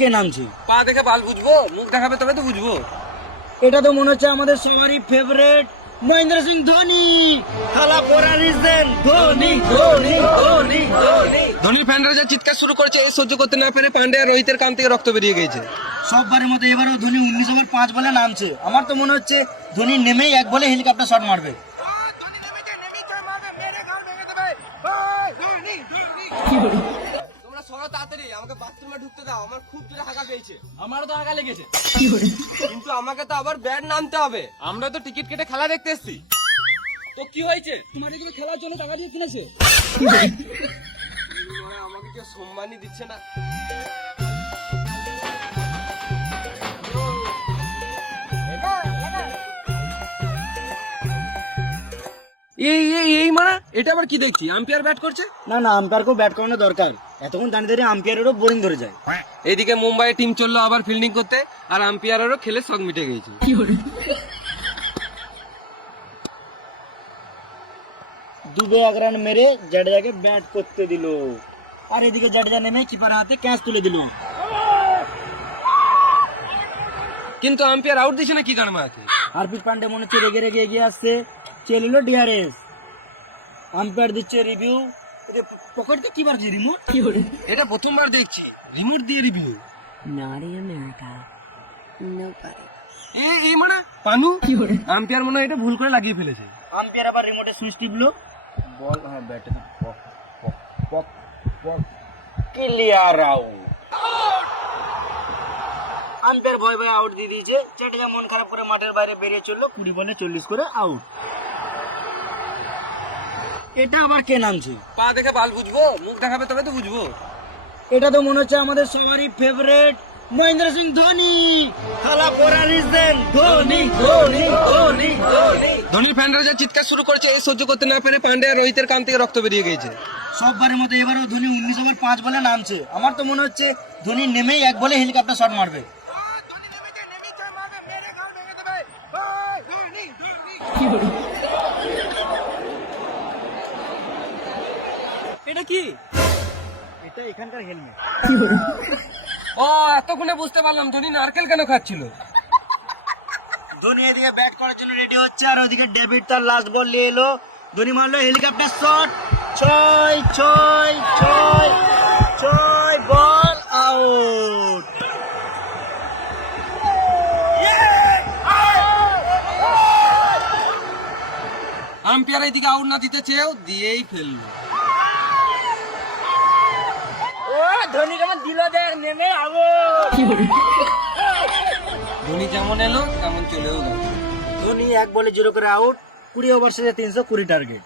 কে নামছে? পা দেখে বাল বুঝবো? মুখ দেখাবে তবে তো বুঝবো। এটা তো মনে হচ্ছে আমাদের সবারই ফেভারিট মহেন্দ্র সিং ধোনি। খেলা পড়া রিজন ধোনি ধোনি ধোনি ধোনি। ধোনির ফ্যানরা যা চিৎকার শুরু করেছে এই সহ্য করতে না পেরে পান্ডে আর রোহিতের কান থেকে রক্ত বেরিয়ে গেছে। সববারের মতো এবারও ধোনি 19 ওভার 5 বলে নামছে। আমার তো মনে হচ্ছে ধোনি নেমেই এক বলে হেলিকপ্টার শট মারবে। তোমরা সরো তাড়াতাড়ি, আমাকে বাথরুমে ঢুকতে দাও, আমার খুব জোরে হাগা পেয়েছে। আমারও তো আগা লেগেছে। কিন্তু আমাকে তো আবার ব্যাট নামতে হবে। আমরা তো টিকিট কেটে খেলা দেখতে এসেছি। তো কি হয়েছে? তোমার এগুলো খেলার জন্য টাকা দিয়ে কিনেছে। আমাকে কেউ সম্মানই দিচ্ছে না। এই এই এই মারা, এটা আবার কি দেখছি? আম্পায়ার ব্যাট করছে। না না, আম্পায়ারকেও ব্যাট করানো দরকার। এতক্ষণ দাঁড়িয়ে দাঁড়িয়ে আম্পায়ারেরও বোরিং ধরে যায়। এদিকে মুম্বাই টিম চললো আবার ফিল্ডিং করতে, আর আম্পায়ারেরও খেলে শখ মিটে গেছে। দুবে 1 রান মেরে জাডেজাকে ব্যাট করতে দিল, আর এদিকে জাডেজা নেমে কিপার হাতে ক্যাচ তুলে দিল। কিন্তু আম্পায়ার আউট দিছে না কি কারণে আছে? হার্পিক পান্ডে মনে হচ্ছে রেগে রেগে এগিয়ে আসছে। চলে এলো ডিআরএস। আম্পায়ার দিচ্ছে রিভিউ। পকেটে কি বারছে রিমোট? এটা প্রথমবার দেখছি রিমোট দিয়ে রিভিউ। Naughty America. Nobody. এই মানে পানু আম্পায়ার মনে হয় এটা ভুল করে লাগিয়ে ফেলেছে। আম্পায়ার আবার রিমোটে সুইচ টিপলো। বল হ্যাঁ ব্যাটে ক্লিয়ার আউট। আম্পায়ার ভয় ভয় আউট দিয়ে দিয়েছে। জাডেজা মন খারাপ করে মাঠের বাইরে বেরিয়ে চললো। 20 বলে 40 করে আউট। এটা আবার কে নামছে? পা দেখে বাল বুঝবো? মুখ দেখাবে তবে তো বুঝবো। এটা তো মনে হচ্ছে আমাদের সবারই ফেভারিট মহেন্দ্র সিং ধোনি। খেলা পড়া রিজন ধোনি ধোনি ধোনি ধোনি। ধোনির ফ্যানরা যা চিৎকার শুরু করেছে এই সহ্য করতে না পেরে পান্ডে আর রোহিতের কান থেকে রক্ত বেরিয়ে গেছে। সববারের মতো এবারও ধোনি 19 ওভার 5 বলে নামছে। আমার তো মনে হচ্ছে ধোনি নেমেই এক বলে হেলিকপ্টার শট মারবে। এটা কি? এটা এখানকার হেলমেট। ও এতক্ষণে বুঝতে পারলাম ধোনি নারকেল কেন খাচ্ছিল। ধোনি এদিকে ব্যাট করার জন্য রেডি হচ্ছে, আর ওদিকে ডেভিড তার লাস্ট বল নিয়ে এলো। ধোনি মারলো helicopter shot. 6 6 6 6 ball out. Umpire এদিকে আউট না দিতে চেয়েও দিয়েই ফেললো। ও ধোনি কেমন দিল দেখ, নেমে আউট। ধোনি যেমন এলো তেমন চলেও গেল। ধোনি 1 বলে 0 করে আউট। 20 ওভার শেষে 320 টার্গেট।